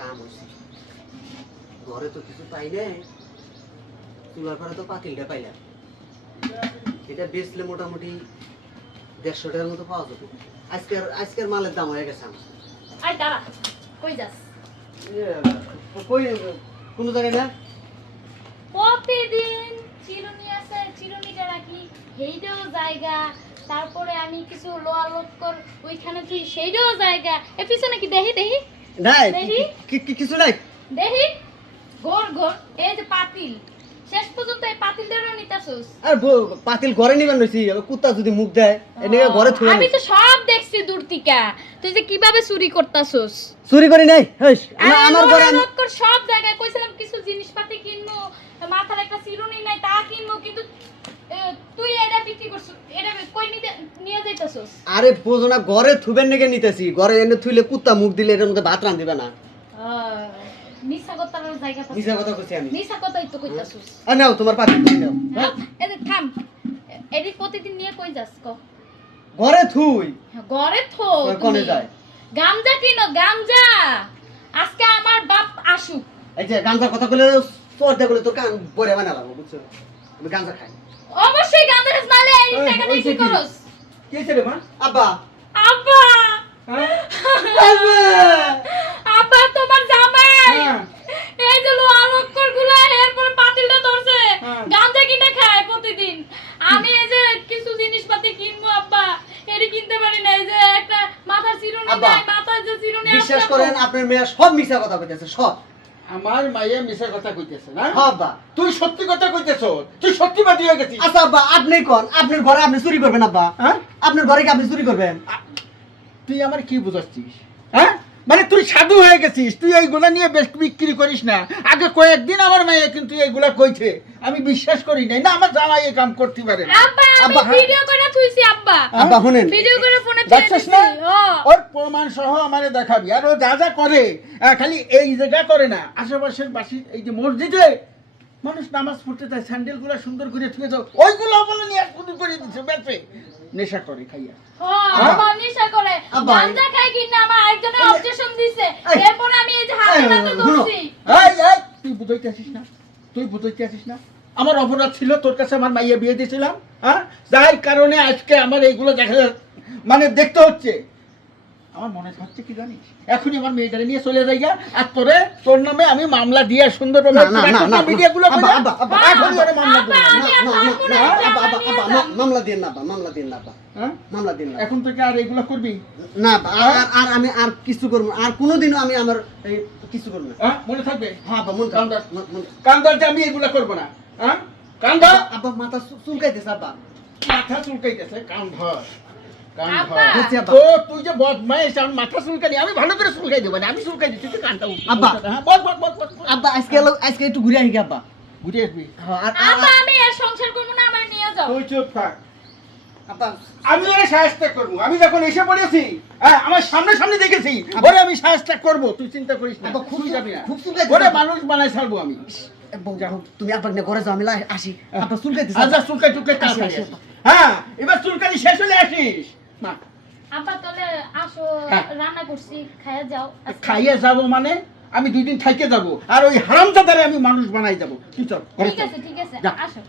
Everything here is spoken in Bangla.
কাম হয়েছে ঘরে তো কিছু পাই নাই পরে তো পাতিলটা পাইলাম। এটা বেচলে মোটামুটি দেড়শো টাকার মতো পাওয়া যাবে। আজকের আজকের মালের দাম হয়ে গেছে আমার। আই দাঁড়া কই যাস? কই কোনো জায়গায় না প্রতিদিন চিরুনি আছে চিরুনিটা রাখি সেইটাও জায়গা তারপরে আমি কিছু লোয়া লোকর ওইখানে তুই সেইটাও জায়গা। এ পিছনে কি দেখি দেখি? নাই কিছু নাই দেখি। ঘোর ঘোর এই যে পাতিল। শেষ পর্যন্ত এই পাতিলটারও নিতাছস। আর পাতিল ঘরে নিবেন রয়েছি কুত্তা যদি মুখ দেয় এনে ঘরে থুয়ে আমি তো সব দেখছি দূর থেকে তুই যে কীভাবে চুরি করতাছস? চুরি করি নাই? আমার- আমার ঘরে আমি- সব জায়গায় কইছিলাম কিছু জিনিসপাতি কিনবো। মাথার একটা চিরুনি নাই তা কিনবো কিন্তু এ, তুই এটা বিক্রি করছিস এটা কই নিতে আরে বোঝো না ঘরে থুবেন নাকি নিতেছি? ঘরে এনে থুইলে কুত্তা মুখ দিলে এটার মধ্যে ভাত রান্ধ দিবে না মিছা কথার জায়গা পাচ্ছিস। কথা কইছি আমি। মিছা কথাই তো কইতাছস। আর নাও তোমার পাতিল নাও। হ্যাঁ? এই থাম। এডি প্রতিদিন নিয়ে কই যাস ক? ঘরে থুই। ঘরে থো কই কোনে তুমি। যায়? গামজা কিনো গামজা! আজকে আমার বাপ আসুক। এই যে কথা কইলে চর্দা করলে তোর কান বরে বানালাম বুঝছ? আমি খাই। অবশ্যই গামজা খাস নালে এই টাকা দিয়ে কি? কি? কি হয়েছে রে মা? আব্বা। আব্বা! হ্যাঁ? আব্বা। তোমার জামাই! হ্যাঁ। এই যে লো আলোকরগুলা এরপর পাতিলটা ধরছে। হ্যাঁ। কিনে খায় প্রতিদিন। আমি এই যে কিছু জিনিসপাতি কিনবো আব্বা। এটি কিনতে পারি না। এই যে একটা মাথার চিরুনি মাথায় যে চিরুনি বিশ্বাস করেন আপনার মেয়ে সব মিশা কথা কইতেছে সব। আমার মাইয়া মিশা কথা কইতেছে না? হ্যাঁ আব্বা তুই সত্যি কথা কইতেছ? তুই সত্যি বাদী হয়ে গেছিস? আচ্ছা আব্বা আপনি কোন? আপনার ঘরে আপনি চুরি করবেন আব্বা হ্যাঁ? আপনার ঘরে কি আপনি চুরি করবেন? তুই আমার কি বুঝাচ্ছিস? হ্যাঁ? মানে তুই সাধু হয়ে গেছিস তুই এইগুলা নিয়ে বেশ বিক্রি করিস না। আগে কয়েকদিন আমার মেয়ে কিন্তু এইগুলা কইছে আমি বিশ্বাস করি নাই। না আমার জামাই এই কাম করতে পারে আব্বা হ্যাঁ। ভিডিও করে থুইছি আব্বা। আব্বা শুনেন। ভিডিও করে ফোনে দেখছিস না? ওর প্রমাণ সহ আমারে দেখাবি। আর ও যা যা করে আহ, খালি এই জায়গা করে না। আশেপাশের বাসি এই যে মসজিদে মানুষ নামাজ পড়তে যায় স্যান্ডেলগুলো সুন্দর করে থুয়ে যাও ওইগুলো বলে নিয়ে শুরু করে দিচ্ছে বেঁচে নেশা করে খাইয়া। করে। খাই কিনা আমার একজনে অবজেকশন দিছে। এই- আমি এই যে হাতে এই, ধরছি। এই এই তুই বুঝাইতে আসিস না? তুই বুঝাইতে আসিস না? আমার অপরাধ ছিল তোর কাছে আমার মাইয়া বিয়ে দিয়েছিলাম হ্যাঁ? যাই কারণে আজকে আমার এইগুলো দেখা মানে দেখতে হচ্ছে। আমার মনে হচ্ছে কি জানিস? এখনই আমার মেয়েটারে নিয়ে চলে যাই গা, আর তোরে তোর নামে আমি মামলা দিয়ে মিডিয়াগুলো মামলা না, মামলা না মামলা না হ্যাঁ? না। এখন থেকে আর এইগুলো করবি? না আর আমি আর কিছু করব আর কোনোদিনও আমি আমার কিছু করব না। হ্যাঁ মনে থাকবে? হ্যাঁ মন কান্দার। যে আমি এগুলো করব না। হ্যাঁ? কান্দা আব্বা মাথা চুলকাইতেছে আব্বা। মাথা চুলকাইতেছে কান ধর তো তুই যে বদমাইশ আমার মাথা চুলকানি আমি ভালো করে চুলকাই দেবো আমি চুলকাই দিচ্ছি তুই কানটা আব্বা। হ্যাঁ, বল বল বল বল বল। আব্বা আজকে আজকে একটু ঘুরে আসি আব্বা। ঘুরে আসবি? হ্যাঁ, আর- আর- আব্বা আমি আর সংসার করব না আমার নিয়ে যাও। তুই চুপ থাক। আমি ওরে সাহায্য করব। আমি যখন এসে পড়েছি হ্যাঁ আমার সামনে সামনে দেখেছি ওরে আমি সাহায্য করব। তুই চিন্তা করিস না আব্বা, খুব যাবি না। খুব চুলকাইতেছে ওরে মানুষ বানাই ছাড়বো আমি। তুমি নিয়ে ঘরে যাও আমি আসি। আচ্ছা চুলকাই চুলকাই। হ্যাঁ এবার চুলকানি শেষ হলে আসিস। তাহলে আসো হ্যাঁ। রান্না করছি খাইয়া যাও আজকে। খাইয়ে যাব মানে আমি দুই দিন থাইকে যাব আর ওই হারামজাদারে আমি মানুষ বানাই যাব কি চল ঠিক আছে ঠিক আছে। আসো